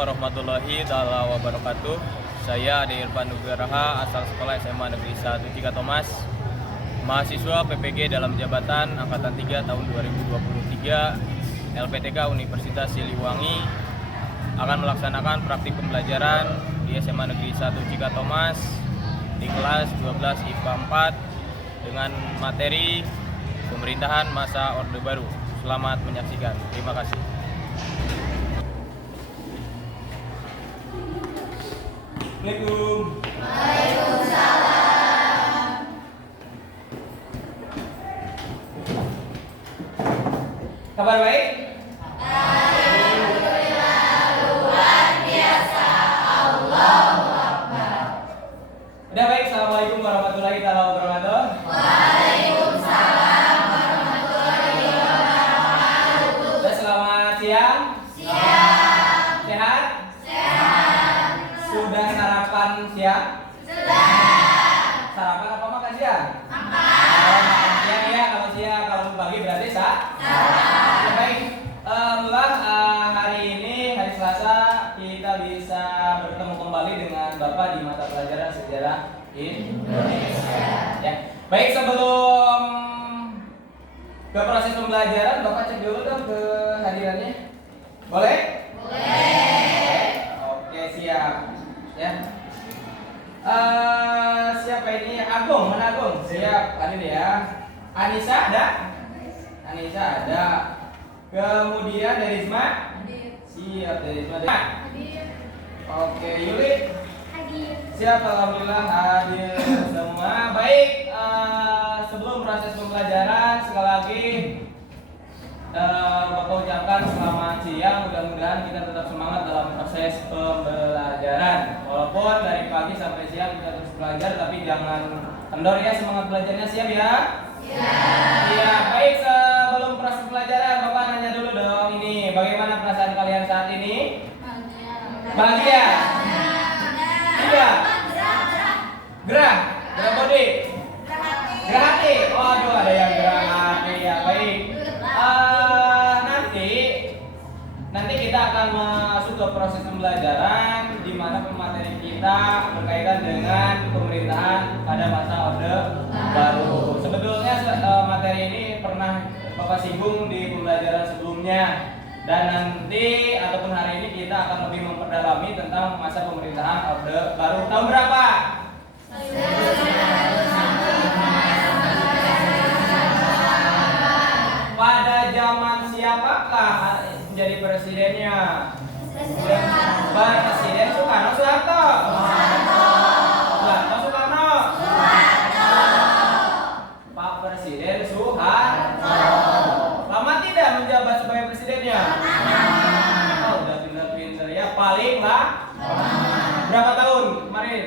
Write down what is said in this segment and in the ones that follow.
warahmatullahi wabarakatuh. Saya Ade Irfan Nugraha, asal sekolah SMA Negeri 1 Cikatomas, mahasiswa PPG dalam jabatan Angkatan 3 tahun 2023 LPTK Universitas Siliwangi, akan melaksanakan praktik pembelajaran di SMA Negeri 1 Cikatomas di kelas 12 IPA 4 dengan materi pemerintahan masa Orde Baru. Selamat menyaksikan. Terima kasih. Assalamualaikum. Waalaikumsalam. Kabar baik? Alhamdulillah, luar biasa. Allahu Akbar. Udah baik. Assalamualaikum warahmatullahi wabarakatuh. Waalaikumsalam warahmatullahi wabarakatuh. Udah, selamat siang. Siap. Sehat? Sehat. Sudah sarapan siang? Sudah. Sarapan apa makan siang? Makan. Oh, makan siang ya. Kalau siang, kalau pagi berarti Sarapan. Ya, baik. Alhamdulillah, hari ini hari Selasa kita bisa bertemu kembali dengan Bapak di mata pelajaran sejarah Indonesia. Ya. Baik, sebelum ke proses pembelajaran, Bapak cek dulu dong kehadirannya. Boleh? Boleh. Oke, siap. Ya. Siapa ini? Agung, mana Agung? Siap, hadir ya. Anissa ada? Anissa ada. Kemudian dari Risma? Hadir. Siap, dari Risma. Hadir. Oke, Yuli? Hadir. Siap, alhamdulillah hadir semua. Baik, sebelum proses pembelajaran sekali lagi Bapak ucapkan selamat siang. Mudah-mudahan kita tetap semangat dalam proses pembelajaran. Walaupun dari pagi sampai siang kita terus belajar, tapi jangan kendor ya, semangat belajarnya. Siap ya? Siap. Iya, baik. Sebelum proses pelajaran, Bapak nanya dulu dong, ini bagaimana perasaan kalian saat ini? Bahagia? Iya. Gerah? Gerah body? Gerah hati? Oh, aduh, ada yang gerah hati ya. Baik. Nanti kita akan masuk ke proses pembelajaran di mana pemateri kita berkaitan dengan pemerintahan pada masa Orde Baru. Sebetulnya materi ini pernah Bapak singgung di pembelajaran sebelumnya, dan nanti ataupun hari ini kita akan lebih memperdalami tentang masa pemerintahan Orde Baru. Tahun berapa? Pada zaman siapakah menjadi presidennya? Presiden Soekarno, Soeharto? Soeharto, Soekarno? Pak Presiden Soeharto. Lama tidak menjabat sebagai presidennya? Oh, udah pinter-pinter ya. Paling lah berapa tahun kemarin?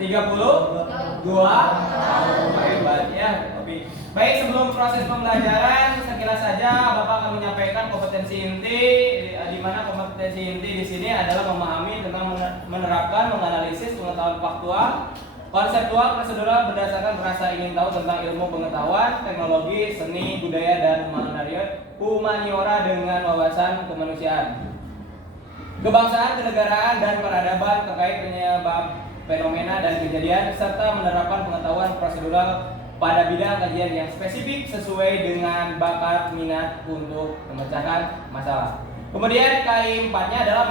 32 tahun. Baik ya. Baik, sebelum proses pembelajaran, sekilas saja Bapak akan menyampaikan kompetensi inti, di mana kompetensi inti di sini adalah memahami tentang menerapkan, menganalisis pengetahuan faktual, konseptual, prosedural berdasarkan rasa ingin tahu tentang ilmu pengetahuan, teknologi, seni, budaya, dan humaniora dengan wawasan kemanusiaan, kebangsaan, kenegaraan, dan peradaban terkait penyebab fenomena dan kejadian, serta menerapkan pengetahuan prosedural pada bidang kajian yang spesifik sesuai dengan bakat minat untuk memecahkan masalah. Kemudian KI4-nya adalah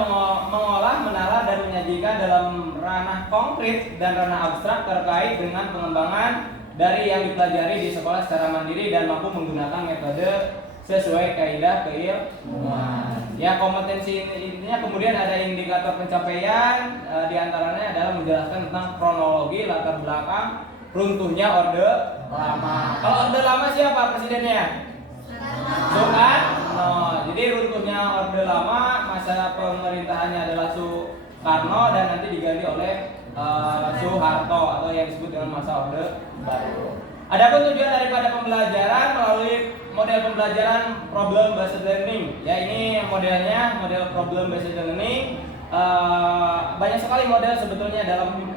mengolah, menalar, dan menyajikan dalam ranah konkret dan ranah abstrak terkait dengan pengembangan dari yang dipelajari di sekolah secara mandiri dan mampu menggunakan metode sesuai kaidah keilmuan. Ya, kompetensi intinya kemudian ada indikator pencapaian, diantaranya adalah menjelaskan tentang kronologi, latar belakang runtuhnya Orde Lama. Kalau Orde Lama siapa presidennya? Soekarno. Jadi runtuhnya Orde Lama, masa pemerintahannya adalah Soekarno dan nanti diganti oleh Soeharto atau yang disebut dengan masa Orde Baru. Adapun tujuan daripada pembelajaran melalui model pembelajaran problem based learning. Ya, ini modelnya, model problem based learning. Banyak sekali model sebetulnya dalam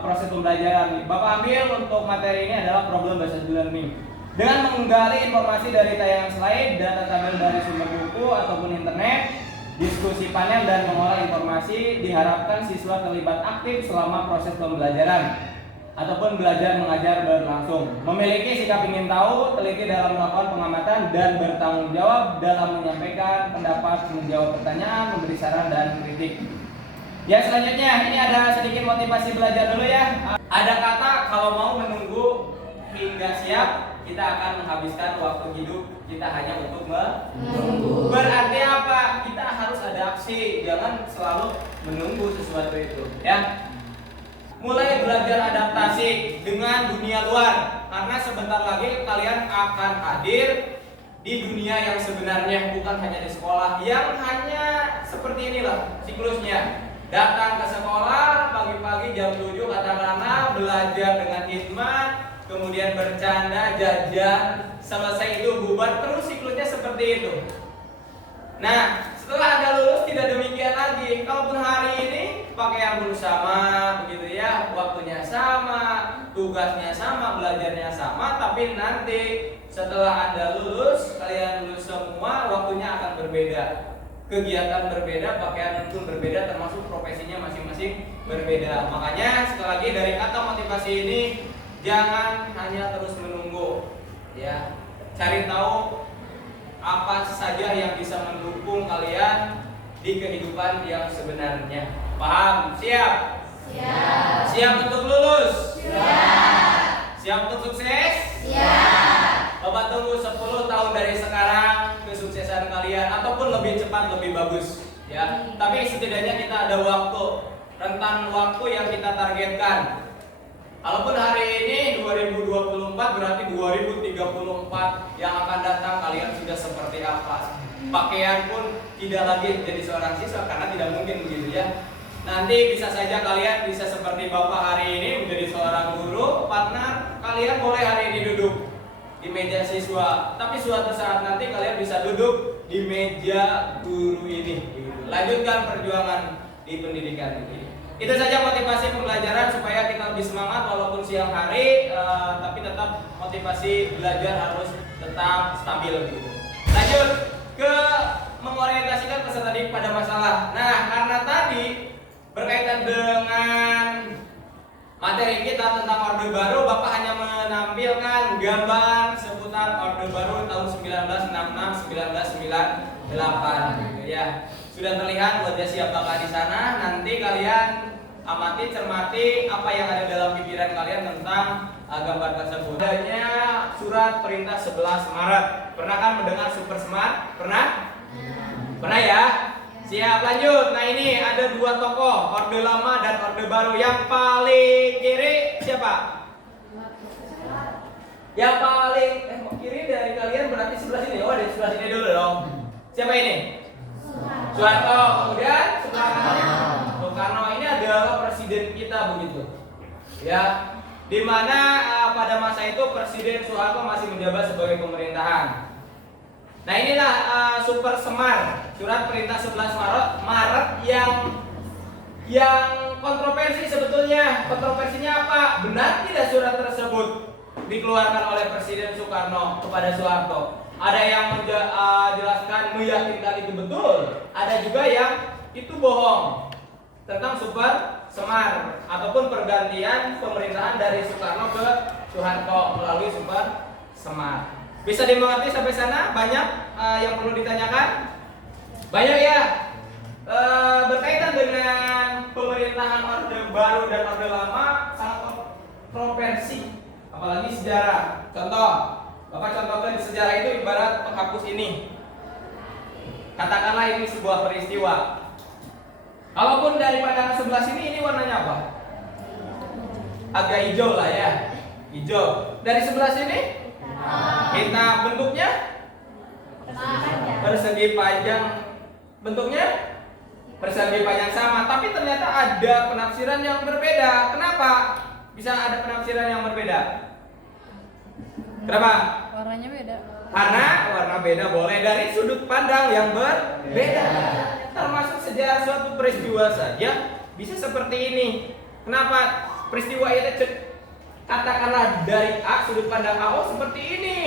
proses pembelajaran. Bapak ambil untuk materi ini adalah problem based learning. Dengan menggali informasi dari tayangan slide, data tabel dari sumber buku ataupun internet, diskusi panel dan mengolah informasi. Diharapkan siswa terlibat aktif selama proses pembelajaran ataupun belajar mengajar berlangsung. Memiliki sikap ingin tahu, teliti dalam melakukan pengamatan, dan bertanggung jawab dalam menyampaikan pendapat, menjawab pertanyaan, memberi saran dan kritik. Ya, selanjutnya ini ada sedikit motivasi belajar dulu ya. Ada kata kalau mau menunggu hingga siap, kita akan menghabiskan waktu hidup kita hanya untuk menunggu. Berarti apa? Kita harus ada aksi, jangan selalu menunggu sesuatu itu ya. Mulai belajar adaptasi dengan dunia luar, karena sebentar lagi kalian akan hadir di dunia yang sebenarnya, bukan hanya di sekolah yang hanya seperti inilah siklusnya. Datang ke sekolah pagi-pagi jam 7 katakanlah, belajar dengan hikmat, kemudian bercanda, jajan, selesai itu bubar, terus siklusnya seperti itu. Nah, setelah Anda lulus tidak demikian lagi. Kalaupun hari ini pakaian pun sama, begitu ya, waktunya sama, tugasnya sama, belajarnya sama, tapi nanti setelah Anda lulus, kalian lulus semua, waktunya akan berbeda. Kegiatan berbeda, pakaian pun berbeda, termasuk profesinya masing-masing berbeda. Makanya sekali lagi dari kata motivasi ini, jangan hanya terus menunggu, ya. Cari tahu apa saja yang bisa mendukung kalian di kehidupan yang sebenarnya. Paham? Siap? Siap. Siap untuk lulus? Siap. Siap untuk sukses? Siap. Bapak tunggu 10 tahun dari sekarang kesuksesan kalian, ataupun lebih cepat lebih bagus ya. Tapi setidaknya kita ada waktu, rentan waktu yang kita targetkan. Kalaupun hari ini 2024, berarti 2034 yang akan datang kalian sudah seperti apa. Pakaian pun tidak lagi menjadi seorang siswa, karena tidak mungkin begitu ya. Nanti bisa saja kalian bisa seperti Bapak hari ini menjadi seorang guru, partner. Kalian boleh hari ini duduk di meja siswa, tapi suatu saat nanti kalian bisa duduk di meja guru ini. Lanjutkan perjuangan di pendidikan ini. Itu saja motivasi pembelajaran supaya kita lebih semangat walaupun siang hari, tapi tetap motivasi belajar harus tetap stabil gitu. Lanjut ke mengorientasikan peserta didik pada masalah. Nah, karena tadi berkaitan dengan materi kita tentang Orde Baru, Bapak hanya menampilkan gambar seputar Orde Baru tahun 1966-1998 gitu ya. Sudah terlihat wajah siap Bapak di sana. Nanti kalian amati, cermati apa yang ada dalam pikiran kalian tentang gambar tersebut. Adanya surat perintah 11 Maret. Pernah kan mendengar Super Smart? Pernah? Pernah ya? Siap, lanjut. Nah, ini ada dua tokoh, Orde Lama dan Orde Baru. Yang paling kiri siapa? Yang paling kiri dari kalian berarti sebelah sini. Oh, dari sebelah sini dulu dong. Siapa ini? Soeharto. Kemudian sebelah kanannya Soekarno. Ini adalah presiden kita begitu. Ya. Di mana pada masa itu Presiden Soeharto masih menjabat sebagai pemerintahan. Nah, inilah Super Semar, surat perintah 11 Maret yang kontroversi sebetulnya. Kontroversinya apa? Benar tidak surat tersebut dikeluarkan oleh Presiden Soekarno kepada Soeharto? Ada yang menjelaskan, meyakinkan itu betul. Ada juga yang itu bohong tentang Super Semar ataupun pergantian pemerintahan dari Soekarno ke Soeharto melalui Super Semar. Bisa dimengerti sampai sana? Banyak yang perlu ditanyakan? Banyak ya. Berkaitan dengan pemerintahan Orde Baru dan Orde Lama sangat kontroversi, apalagi sejarah. Contoh, Bapak contohkan di sejarah itu ibarat penghapus ini. Katakanlah ini sebuah peristiwa. Kalaupun dari pandangan sebelah sini ini warnanya apa? Agak hijau lah ya. Hijau. Dari sebelah sini? Hitam. Bentuknya? Persegi panjang. Bentuknya? Persegi panjang sama. Tapi ternyata ada penafsiran yang berbeda. Kenapa bisa ada penafsiran yang berbeda? Kenapa? Warnanya beda. Karena warna beda boleh dari sudut pandang yang berbeda. Termasuk sejarah suatu peristiwa saja bisa seperti ini. Kenapa peristiwa itu katakanlah dari A, sudut pandang A, oh seperti ini.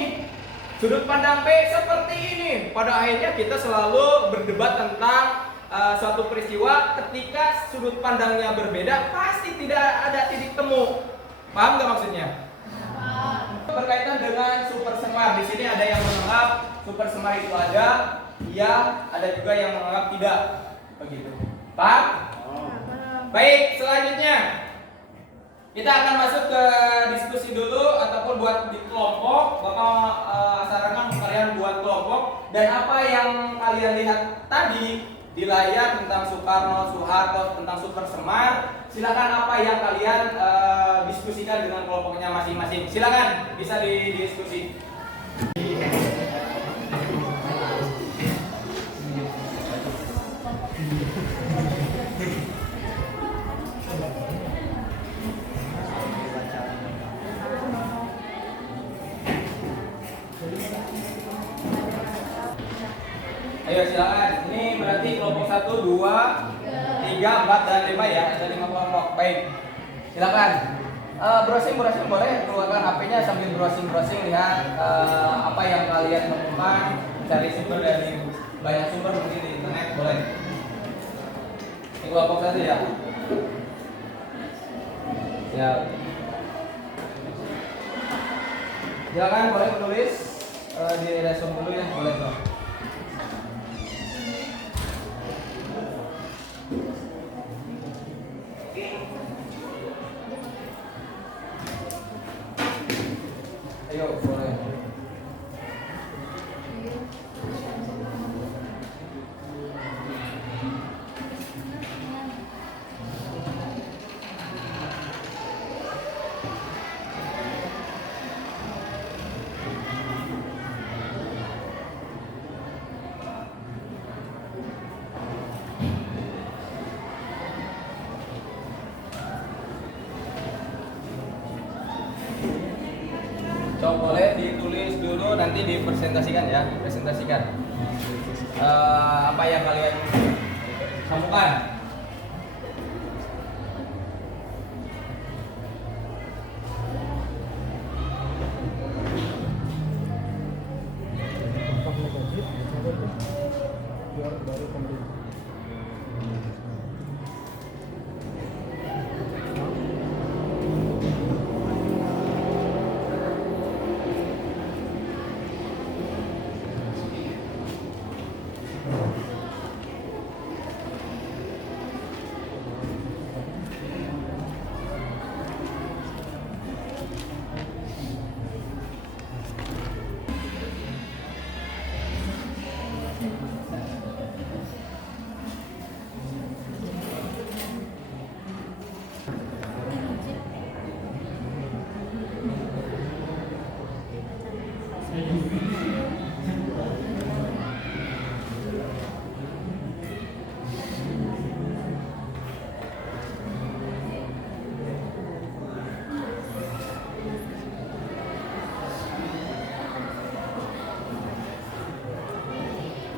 Sudut pandang B seperti ini. Pada akhirnya kita selalu berdebat tentang suatu peristiwa ketika sudut pandangnya berbeda pasti tidak ada titik temu. Paham nggak maksudnya? Berkaitan dengan super semar. Di sini ada yang menganggap super semar itu ada juga yang menganggap tidak. Begitu. Paham? Baik, selanjutnya kita akan masuk ke diskusi dulu ataupun buat di kelompok. Bapak sarankan kalian buat kelompok, dan apa yang kalian lihat tadi di layar tentang Soekarno, Soeharto, tentang super semar, silakan apa yang kalian diskusikan dengan kelompoknya masing-masing. Silakan bisa didiskusi. Ayo silakan. Ini berarti kelompok 1, 2, 3, 4 dan 5 ya. Ada 5 kelompok. Baik. Silakan. Browsing boleh keluarkan HP-nya sambil browsing lihat apa yang kalian temukan, cari sumber dari banyak sumber mungkin di internet boleh. Ini kelompok 1 ya. Ya. Silakan boleh menulis di resume dulu ya, boleh Bang. Ayo, boleh. Coba boleh ditulis dulu, nanti dipresentasikan ya, presentasikan apa yang kalian temukan.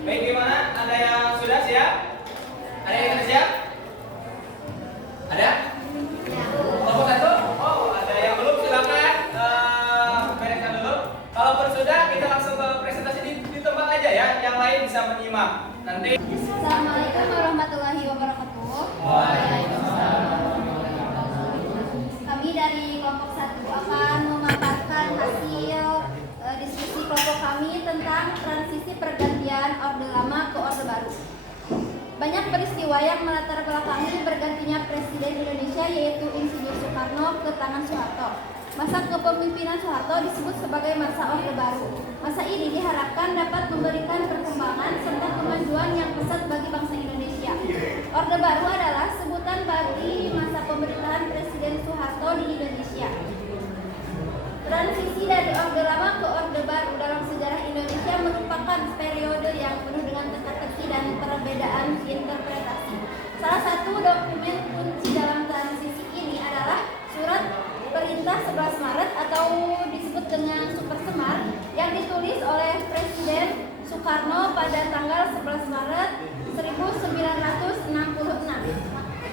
Baik, gimana? Ada yang sudah siap? Ada yang sudah siap? Ada? Kelompok 1? Oh, ada yang belum, silakan bereskan dulu. Kalau sudah, kita langsung ke presentasi di tempat aja ya. Yang lain bisa menyimak. Nanti. Assalamualaikum warahmatullahi wabarakatuh. Kami dari kelompok 1 akan memaparkan hasil diskusi kelompok kami tentang transisi pergantian Orde Lama ke Orde Baru. Banyak peristiwa yang melatar belakangi bergantinya Presiden Indonesia yaitu Insinyur Soekarno ke tangan Soeharto. Masa kepemimpinan Soeharto disebut sebagai masa Orde Baru. Masa ini diharapkan dapat memberikan perkembangan serta kemajuan yang pesat bagi bangsa Indonesia. Orde Baru adalah sebutan bagi masa pemerintahan Presiden Soeharto di Indonesia. Transisi dari Orde Lama ke Orde Baru dalam sejarah Indonesia merupakan periode yang penuh dengan teka-teki dan perbedaan interpretasi. Salah satu dokumen kunci dalam transisi ini adalah Surat Perintah 11 Maret atau disebut dengan Super Semar yang ditulis oleh Presiden Soekarno pada tanggal 11 Maret 1966.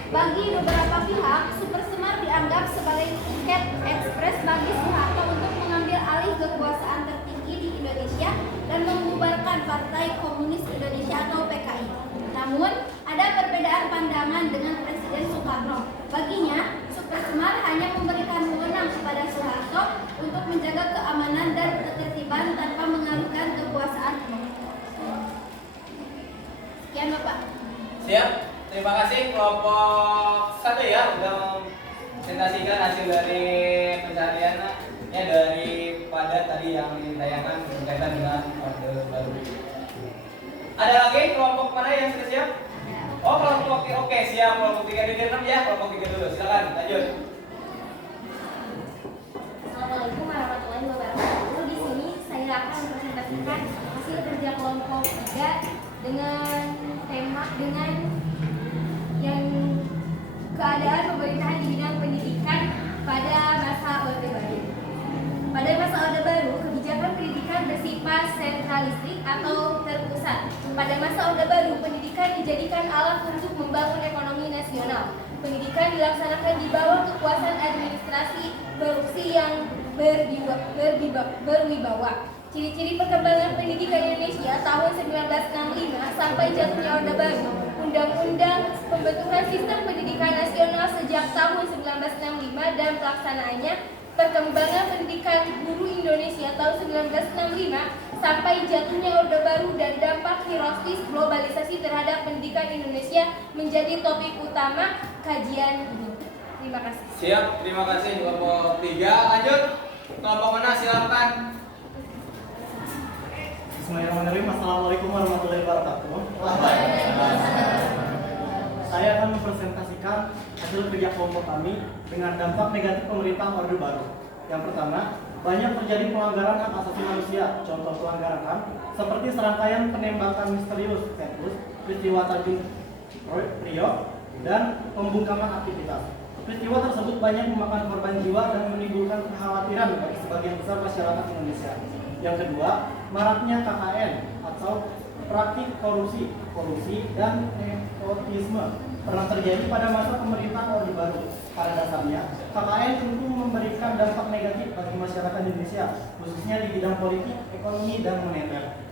Bagi beberapa pihak, Super Semar dianggap sebagai tiket ekspres bagi Soeharto untuk mengambil alih kekuasaan tertinggi di Indonesia. Indonesia dan membubarkan Partai Komunis Indonesia atau PKI. Namun, ada perbedaan pandangan dengan Presiden Soekarno. Baginya, Supersmar hanya memberikan wewenang kepada Soeharto untuk menjaga keamanan dan ketertiban tanpa mengalihkan kekuasaan. Sekian Bapak. Siap. Terima kasih kelompok 1 ya sudah mempresentasikan hasil dari pencariannya ya daripada tadi yang ditayangkan berkaitan dengan Orde Baru. Ada lagi kelompok mana yang sudah siap? Oh, kelompok oke siap. Kelompok 3 di 6 ya. Kelompok 3 dulu. Silakan lanjut. Assalamualaikum warahmatullahi wabarakatuh. Di sini saya akan mempresentasikan hasil kerja kelompok 3 dengan tema yang keadaan pemerintahan di bidang pendidikan pada masa Orde Baru. Pada masa Orde Baru, kebijakan pendidikan bersifat sentralistik atau terpusat. Pada masa Orde Baru, pendidikan dijadikan alat untuk membangun ekonomi nasional. Pendidikan dilaksanakan di bawah kekuasaan administrasi korupsi yang berwibawa. Ciri-ciri perkembangan pendidikan Indonesia tahun 1965 sampai jatuhnya Orde Baru, Undang-Undang Pembentukan Sistem Pendidikan Nasional sejak tahun 1965 dan pelaksanaannya, perkembangan pendidikan guru Indonesia tahun 1965 sampai jatuhnya Orde Baru dan dampak hirarkis globalisasi terhadap pendidikan Indonesia menjadi topik utama kajian ini. Terima kasih. Siap, terima kasih kelompok 3. Lanjut. Kelompok mana silakan. Bismillahirrahmanirrahim. Assalamualaikum warahmatullahi wabarakatuh. Saya akan mempresentasikan hasil kerja kelompok kami dengan dampak negatif pemerintahan Orde Baru. Yang pertama, banyak terjadi pelanggaran hak asasi manusia. Contoh pelanggaran HAM seperti serangkaian penembakan misterius Petrus, peristiwa Tanjung Priok, dan pembungkaman aktivitas. Peristiwa tersebut banyak memakan korban jiwa dan menimbulkan kekhawatiran bagi sebagian besar masyarakat Indonesia. Yang kedua, maraknya KKN atau praktik korupsi dan nepotisme pernah terjadi pada masa pemerintahan Orde Baru. Pada dasarnya, KKN tentu memberikan dampak negatif bagi masyarakat Indonesia, khususnya di bidang politik, ekonomi, dan moneter.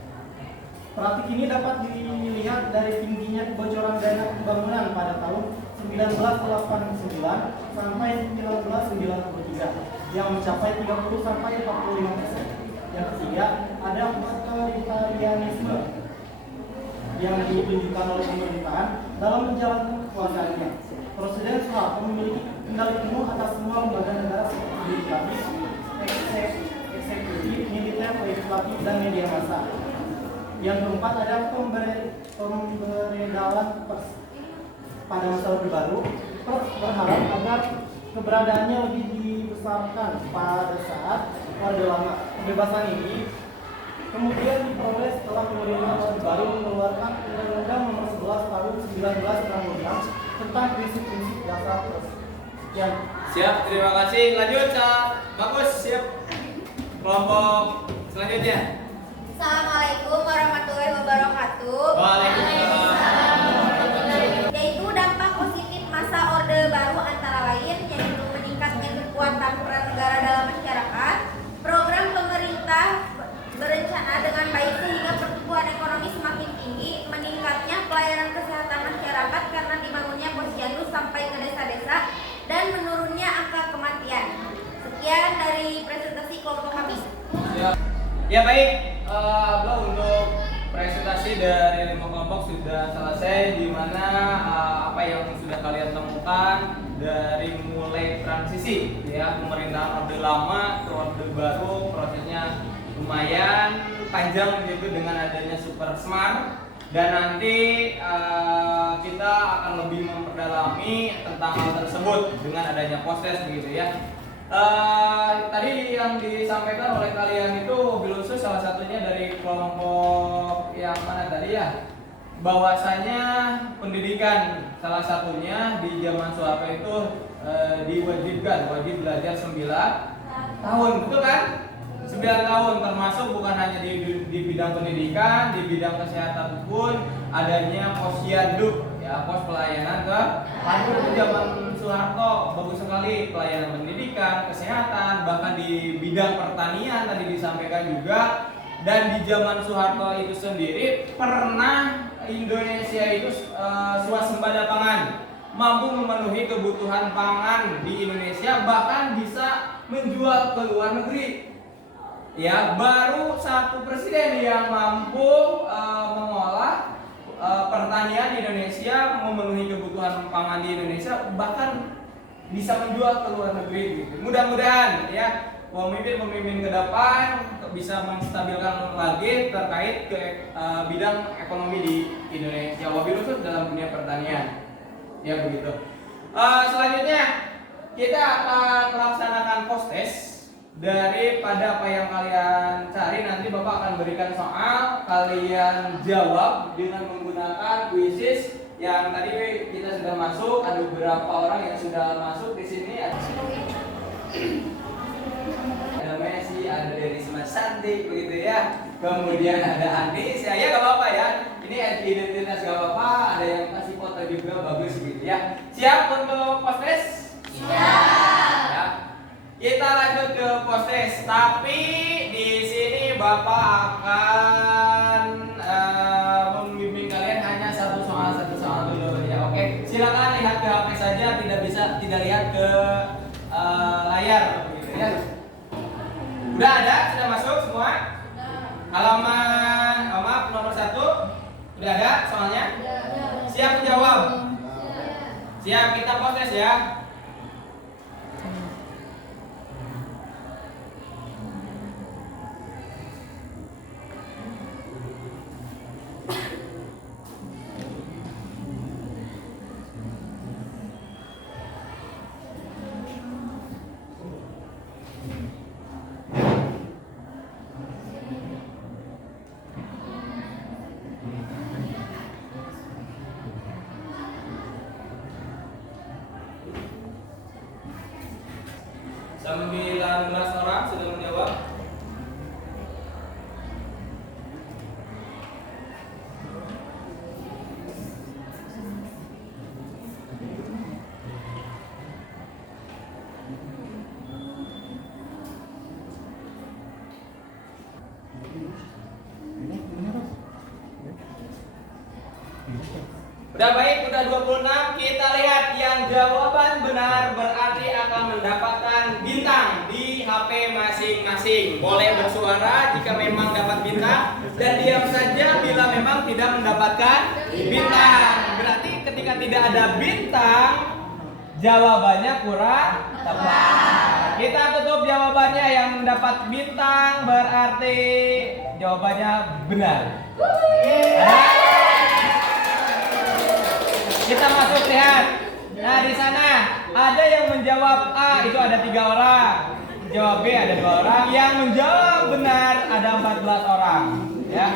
Praktik ini dapat dilihat dari tingginya kebocoran dana pembangunan pada tahun 1989 sampai 1993 yang mencapai 30 sampai 45%. Yang ketiga, ada otoritarianisme yang ditunjukkan oleh pemerintahan dalam menjalankan kekuasaannya. Presiden Soeharto memiliki kendali penuh atas semua lembaga negara seperti legislatif, eksekutif, militer, legislatif, dan media massa. Yang keempat, ada pemberedalan pers. Pada masa Orde Baru, pers berharap agar keberadaannya lebih dibesarkan pada saat Orde Lama. Kebebasan ini kemudian diperoleh setelah pemerintahan Orde Baru mengeluarkan Undang-Undang Nomor 11 Tahun 1966 tentang prinsip-prinsip dasar pers. Sekian. Siap, terima kasih. Lanjut, bagus, siap. Kelompok selanjutnya. Assalamualaikum warahmatullahi wabarakatuh. Waalaikumsalam. Yaitu dampak positif masa Orde Baru antara lain yaitu meningkatnya kekuatan peran negara dalam masyarakat, program pemerintah berencana dengan baik sehingga pertumbuhan ekonomi semakin tinggi, meningkatnya pelayanan kesehatan masyarakat karena dibangunnya posyandu sampai ke desa-desa, dan menurunnya angka kematian. Sekian dari presentasi kelompok kami. Ya baik, belum untuk presentasi dari 5 kelompok sudah selesai, di mana apa yang sudah kalian temukan dari mulai transisi ya pemerintahan Orde Lama ke Orde Baru, prosesnya lumayan panjang gitu dengan adanya Supersmar, dan nanti kita akan lebih memperdalami tentang hal tersebut dengan adanya proses begitu ya. Tadi yang disampaikan oleh kalian itu mobil khusus salah satunya dari kelompok yang mana tadi ya, bahwasanya pendidikan salah satunya di zaman Soeharto itu diwajibkan wajib belajar 9 tahun, betul kan? 9 tahun, termasuk bukan hanya di bidang pendidikan, di bidang kesehatan pun adanya posyandu ya, pos pelayanan ke pandu. Itu zaman Soeharto bagus sekali, pelayanan pendidikan, kesehatan, bahkan di bidang pertanian tadi disampaikan juga Dan di zaman Soeharto itu sendiri pernah Indonesia itu swasembada pangan, mampu memenuhi kebutuhan pangan di Indonesia, bahkan bisa menjual ke luar negeri. Ya, baru satu presiden yang mampu mengolah pertanian di Indonesia, memenuhi kebutuhan pangan di Indonesia, bahkan bisa menjual ke luar negeri. Gitu. Mudah-mudahan ya pemimpin-pemimpin ke depan bisa menstabilkan lagi terkait ke bidang ekonomi di Indonesia, wabil khusus dalam dunia pertanian. Ya begitu. Selanjutnya kita akan melaksanakan post test. Daripada apa yang kalian cari, nanti Bapak akan berikan soal, kalian jawab dengan menggunakan quizzes yang tadi kita sudah masuk. Ada beberapa orang yang sudah masuk di sini. Ada Messi, ada Derisma Santi, begitu ya. Kemudian ada Andi, saya gak apa-apa ya. Ini identitas gak apa-apa. Ada yang kasih foto juga bagus gitu ya. Siap untuk post test? Siap. Ya. Kita lanjut ke post test. Tapi di sini Bapak akan membimbing kalian hanya satu soal dulu ya. Oke. Silakan lihat ke HP saja, tidak lihat ke layar, begitu ya. Udah ada? Sudah masuk semua? Halaman, maaf, nomor 1 udah ada soalnya? Siap menjawab? Siap, kita proses ya. Sembilan belas orang sudah menjawab. Udah baik, udah 26. Kita lihat yang jawaban benar berarti akan mendapatkan bintang di HP masing-masing. Boleh bersuara jika memang dapat bintang dan diam saja bila memang tidak mendapatkan bintang. Berarti ketika tidak ada bintang, jawabannya kurang tepat. Kita tutup jawabannya, yang mendapat bintang berarti jawabannya benar. Kita masuk, lihat. Nah, di sana ada yang menjawab A, itu ada 3 orang. Jawab B ada 2 orang. Yang menjawab benar ada 14 orang. Ya.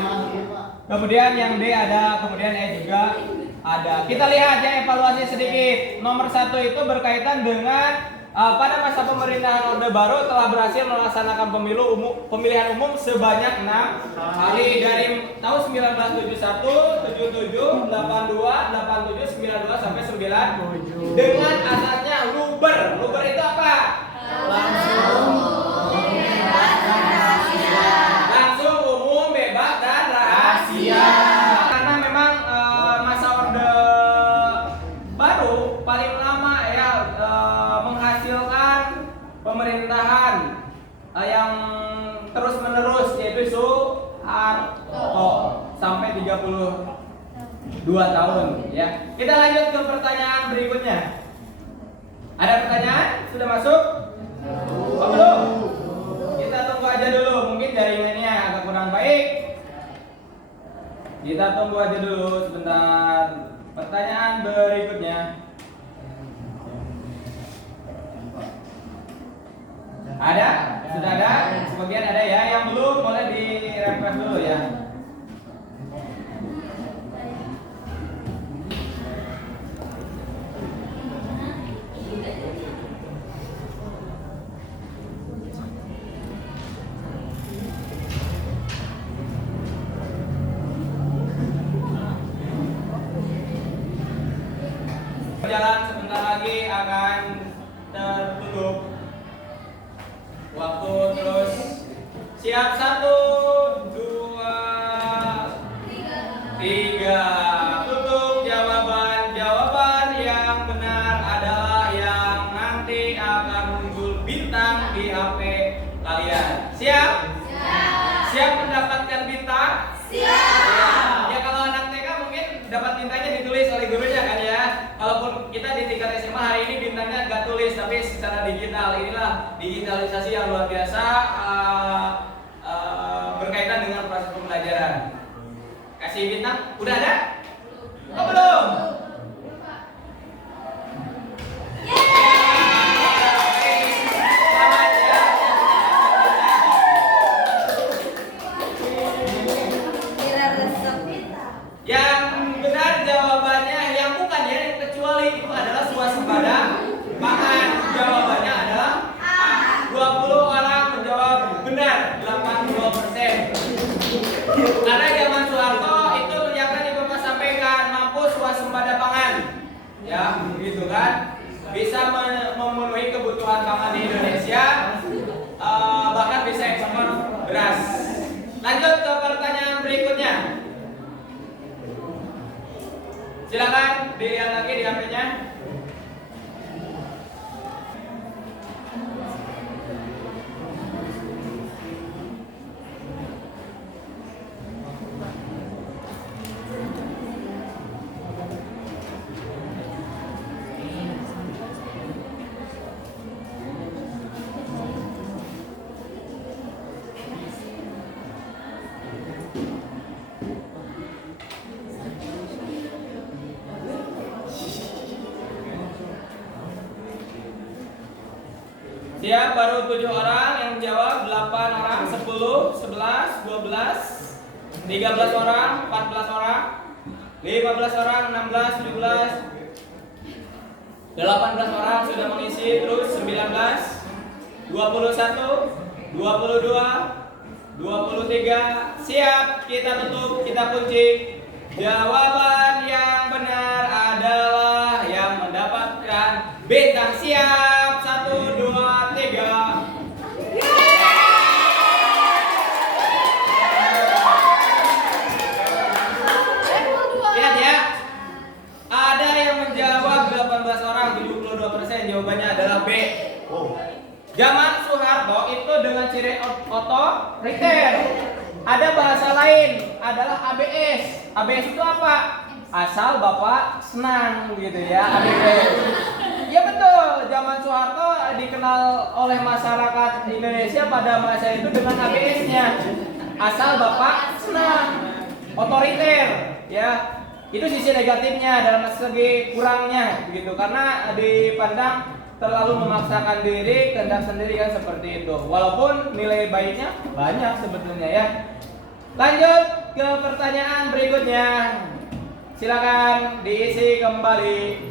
Kemudian yang D ada, kemudian E juga ada. Kita lihat ya, evaluasi sedikit. Nomor 1 itu berkaitan dengan pada masa pemerintahan Orde Baru telah berhasil melaksanakan pemilihan umum sebanyak 6 kali dari tahun 1971, 77, 82, 87, 92 sampai 97 dengan asasnya luber. Luber itu apa? Langsung umum, bebas dan rahasia. Karena memang masa Orde Baru paling lama ya menghasilkan pemerintahan yang terus menerus, yaitu Soeharto sampai 32 tahun ya. Kita lanjut ke pertanyaan berikutnya. Ada pertanyaan? Sudah masuk? Oh, belum? Kita tunggu aja dulu, mungkin jaringannya agak kurang baik. Kita tunggu aja dulu sebentar. Pertanyaan berikutnya. Ada? Sudah ada? Sebagian ada ya. Yang belum boleh di-refresh dulu ya. Jalan sebentar lagi akan tertutup. Waktu terus siap 1, 2 Tutup jawaban yang benar adalah yang nanti akan muncul bintang di HP kalian. Siap? Siap mendapatkan bintang? Siap. Ya kalau anak TK mungkin dapat bintangnya ditulis oleh gurunya kan ya. Kalaupun kita di tingkat SMA hari ini bintangnya nggak tulis tapi secara digital. Inilah digitalisasi yang luar biasa berkaitan dengan proses pembelajaran. Kasih bintang, udah ada? Oh belum? Yang benar jawabannya yang bukan ya, kecuali itu adalah swasembada pangan. Jawabannya adalah A. 20 orang menjawab benar, 82%. Karena zaman Soeharto itu yang tadi Bapak sampaikan mampu swasembada pangan. Ya, gitu kan? Bisa memenuhi kebutuhan pangan di Indonesia, bahkan bisa ekspor beras. Lanjut ke pertanyaan berikutnya. Silakan dilihat lagi di HP-nya. Siap, baru 7 orang yang menjawab, 8 orang, 10, 11, 12, 13 orang, 14 orang, 15 orang, 16, 17, 18 orang sudah mengisi, terus 19, 21, 22, 23. Siap, kita tutup, kita kunci. Jawaban yang benar adalah yang mendapatkan bintang. Siap, 1, 2, 3. Lihat ya, ada yang menjawab 18 orang, 72%. Jawabannya adalah B. Zaman Soeharto itu dengan ciri otoriter. Ada bahasa lain adalah ABS. ABS itu apa? Asal Bapak senang gitu ya, ABS. Ya betul, zaman Soeharto dikenal oleh masyarakat Indonesia pada masa itu dengan ABS-nya. Asal Bapak senang. Otoriter, ya. Itu sisi negatifnya dalam segi kurangnya begitu, karena dipandang terlalu memaksakan diri, kehendak sendiri kan seperti itu. Walaupun nilai baiknya banyak sebetulnya ya. Lanjut ke pertanyaan berikutnya. Silakan diisi kembali.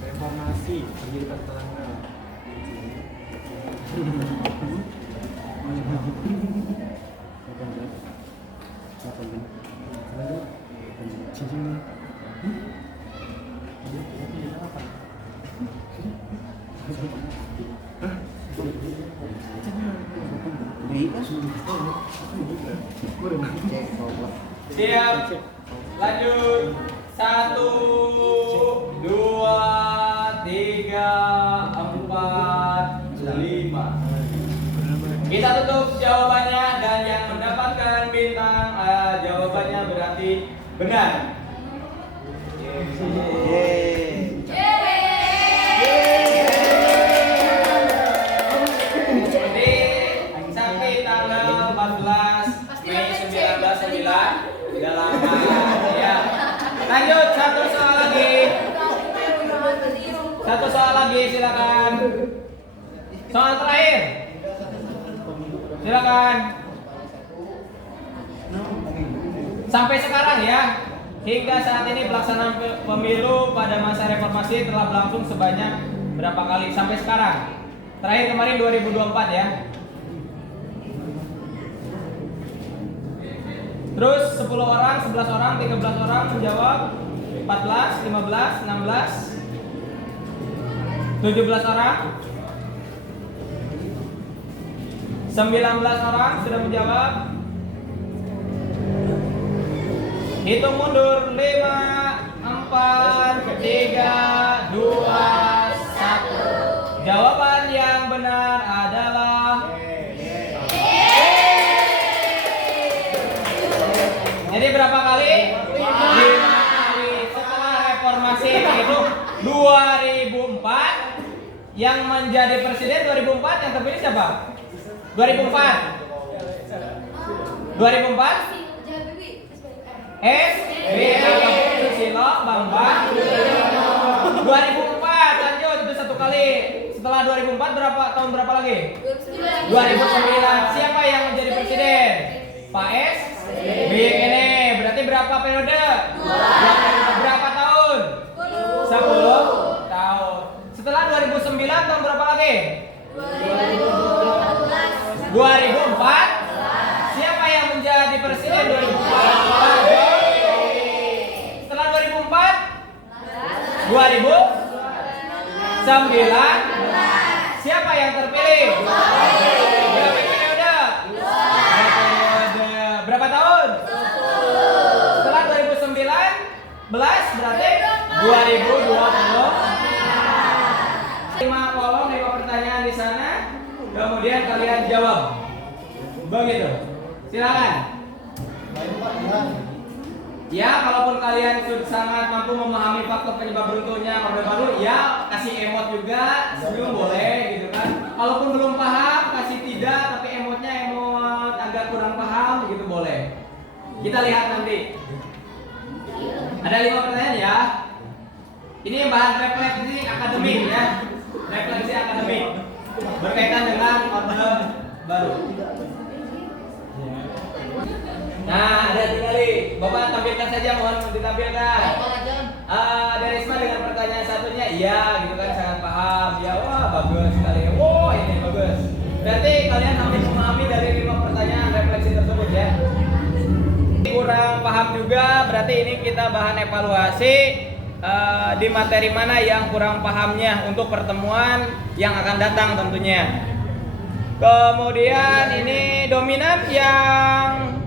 Reformasi menjadi pertengahan. Siap. Lanjut. 1, 2, 3, 4, 5. Kita tutup jawabannya dan yang mendapatkan bintang jawabannya berarti benar. Sampai tanggal 14 Mei 1999 udah lama ya. Lanjut, satu soal lagi silakan. Soal terakhir. Silakan. Sampai sekarang ya, hingga saat ini pelaksanaan pemilu pada masa reformasi telah berlangsung sebanyak berapa kali sampai sekarang? Terakhir kemarin 2024 ya. Terus 10 orang, 11 orang, 13 orang menjawab, 14, 15, 16, 17 orang, 19 orang sudah menjawab. Hitung mundur 5, 4, 3, 2, 1. Jawaban yang benar adalah jadi berapa kali? 5 kali. Setelah reformasi itu 2004 yang menjadi presiden 2004 yang terpilih siapa? 2004 Susilo Bambang 2004 lanjut itu satu kali. Setelah 2004 berapa lagi? 2009 siapa yang menjadi presiden? Pak SBY. Ini berarti berapa periode? 2 berapa tahun? 10 tahun. Setelah 2009 tahun berapa lagi? 2004 siapa yang menjadi presiden 2004? Setelah 2004 2009 siapa yang terpilih? Berapa periode? Berapa tahun? Setelah 2019 berarti 2020. 5 kolom, 5 pertanyaan di sana. Kemudian kalian jawab. Begitu. Silakan. Ya, kalaupun kalian sudah sangat mampu memahami faktor penyebab runtuhnya Orde Baru, ya kasih emot juga, senyum boleh gitu kan. Kalaupun belum paham, kasih tidak, tapi emotnya emot agak kurang paham, begitu boleh. Kita lihat nanti. Ada 5 pertanyaan ya. Ini bahan refleksi akademik ya. Refleksi akademik berkaitan dengan Orde Baru. Nah, ada 3 kali. Bapak tampilkan saja, mohon ditampilkan. Ada Risma dengan pertanyaan satunya, iya gitu kan, sangat paham. Ya, wah bagus sekali. Wah ini bagus. Berarti kalian hampir memahami dari 5 pertanyaan refleksi tersebut ya. Kurang paham juga, berarti ini kita bahan evaluasi. Di materi mana yang kurang pahamnya untuk pertemuan yang akan datang tentunya. Kemudian ini dominan yang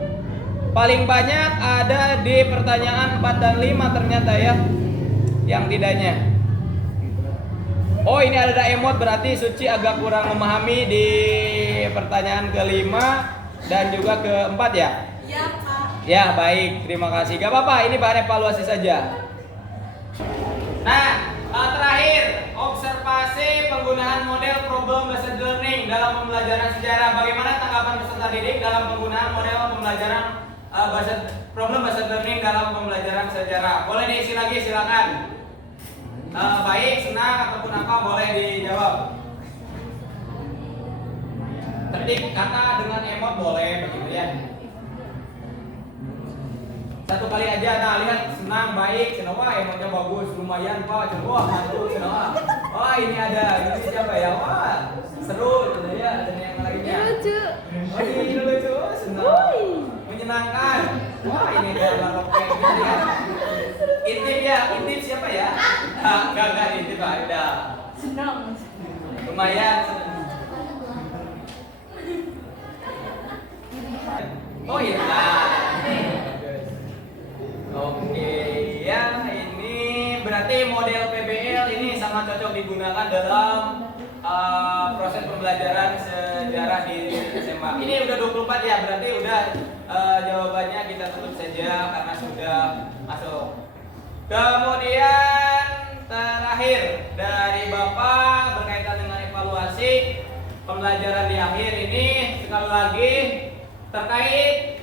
paling banyak ada di pertanyaan 4 dan 5 ternyata ya. Yang tidaknya. Oh ini ada emot, berarti Suci agak kurang memahami di pertanyaan ke-5 dan juga ke-4 ya? Iya Pak. Ya baik, terima kasih. Gak apa-apa, ini bahan evaluasi saja. Nah, terakhir observasi penggunaan model problem based learning dalam pembelajaran sejarah. Bagaimana tanggapan peserta didik dalam penggunaan model pembelajaran problem based learning dalam pembelajaran sejarah? Boleh diisi lagi, silakan. Baik, senang ataupun apa boleh dijawab. Ketik kata dengan emot boleh begitu ya. Satu kali aja, nah lihat senang, baik, senang, wah emotnya bagus, lumayan pak, wah mantap, senang, wah ini ada, ini siapa ya, wah seru, gitu ya, dan yang lainnya. Lucu. Oh ini lucu, senang, menyenangkan, wah ini ada rokek, gitu ya. Intip ya, intip siapa ya? Enggak intip pak, udah. Senang. Lumayan, senang. Oh iya, oke, ya ini berarti model PBL ini sangat cocok digunakan dalam proses pembelajaran sejarah di SMA. Ini udah 24 ya, berarti udah jawabannya kita tutup saja karena sudah masuk. Kemudian terakhir dari Bapak berkaitan dengan evaluasi pembelajaran di akhir ini sekali lagi terkait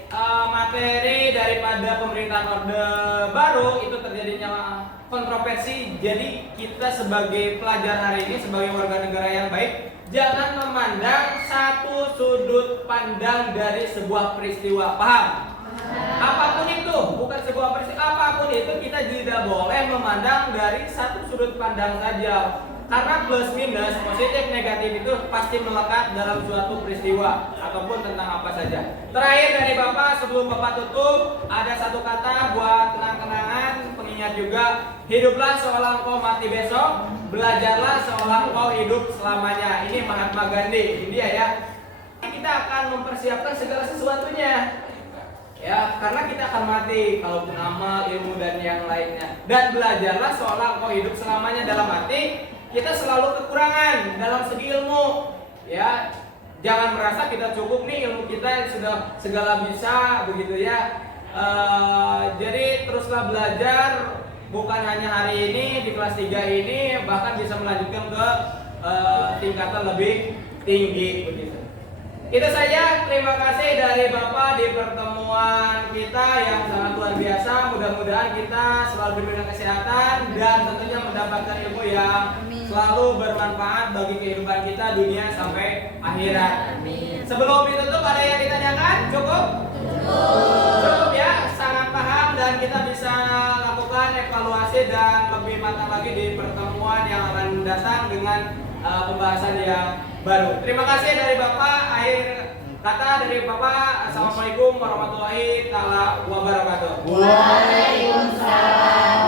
materi daripada pemerintahan Orde Baru itu terjadinya kontroversi. Jadi kita sebagai pelajar hari ini, sebagai warga negara yang baik, jangan memandang satu sudut pandang dari sebuah peristiwa. Paham? Apapun itu, bukan sebuah peristiwa, apapun itu kita tidak boleh memandang dari satu sudut pandang saja. Karena plus minus, positif negatif itu pasti melekat dalam suatu peristiwa ataupun tentang apa saja. Terakhir dari Bapak, sebelum Bapak tutup, ada satu kata buat kenang-kenangan, pengingat juga. Hiduplah seolah engkau mati besok, belajarlah seolah engkau hidup selamanya. Ini Mahatma Gandhi, India ya. kita akan mempersiapkan segala sesuatunya. Ya, karena kita akan mati, kalaupun amal, ilmu dan yang lainnya. Dan belajarlah seolah engkau hidup selamanya, dalam arti kita selalu kekurangan dalam segi ilmu. Ya, jangan merasa kita cukup nih, ilmu kita sudah segala bisa begitu ya. Jadi teruslah belajar, bukan hanya hari ini di kelas 3 ini, bahkan bisa melanjutkan ke tingkatan lebih tinggi begitu. Itu saja, terima kasih dari Bapak di pertemuan kita yang sangat luar biasa. Mudah-mudahan kita selalu diberikan kesehatan dan tentunya mendapatkan ilmu yang selalu bermanfaat bagi kehidupan kita dunia sampai akhirat. Sebelum ditutup, ada yang ditanyakan? Cukup? Cukup ya, sangat paham dan kita bisa lakukan evaluasi dan lebih matang lagi di pertemuan yang akan datang dengan pembahasan yang baru. Terima kasih dari Bapak. Akhir kata dari Bapak, Assalamualaikum warahmatullahi wabarakatuh. Waalaikumsalam.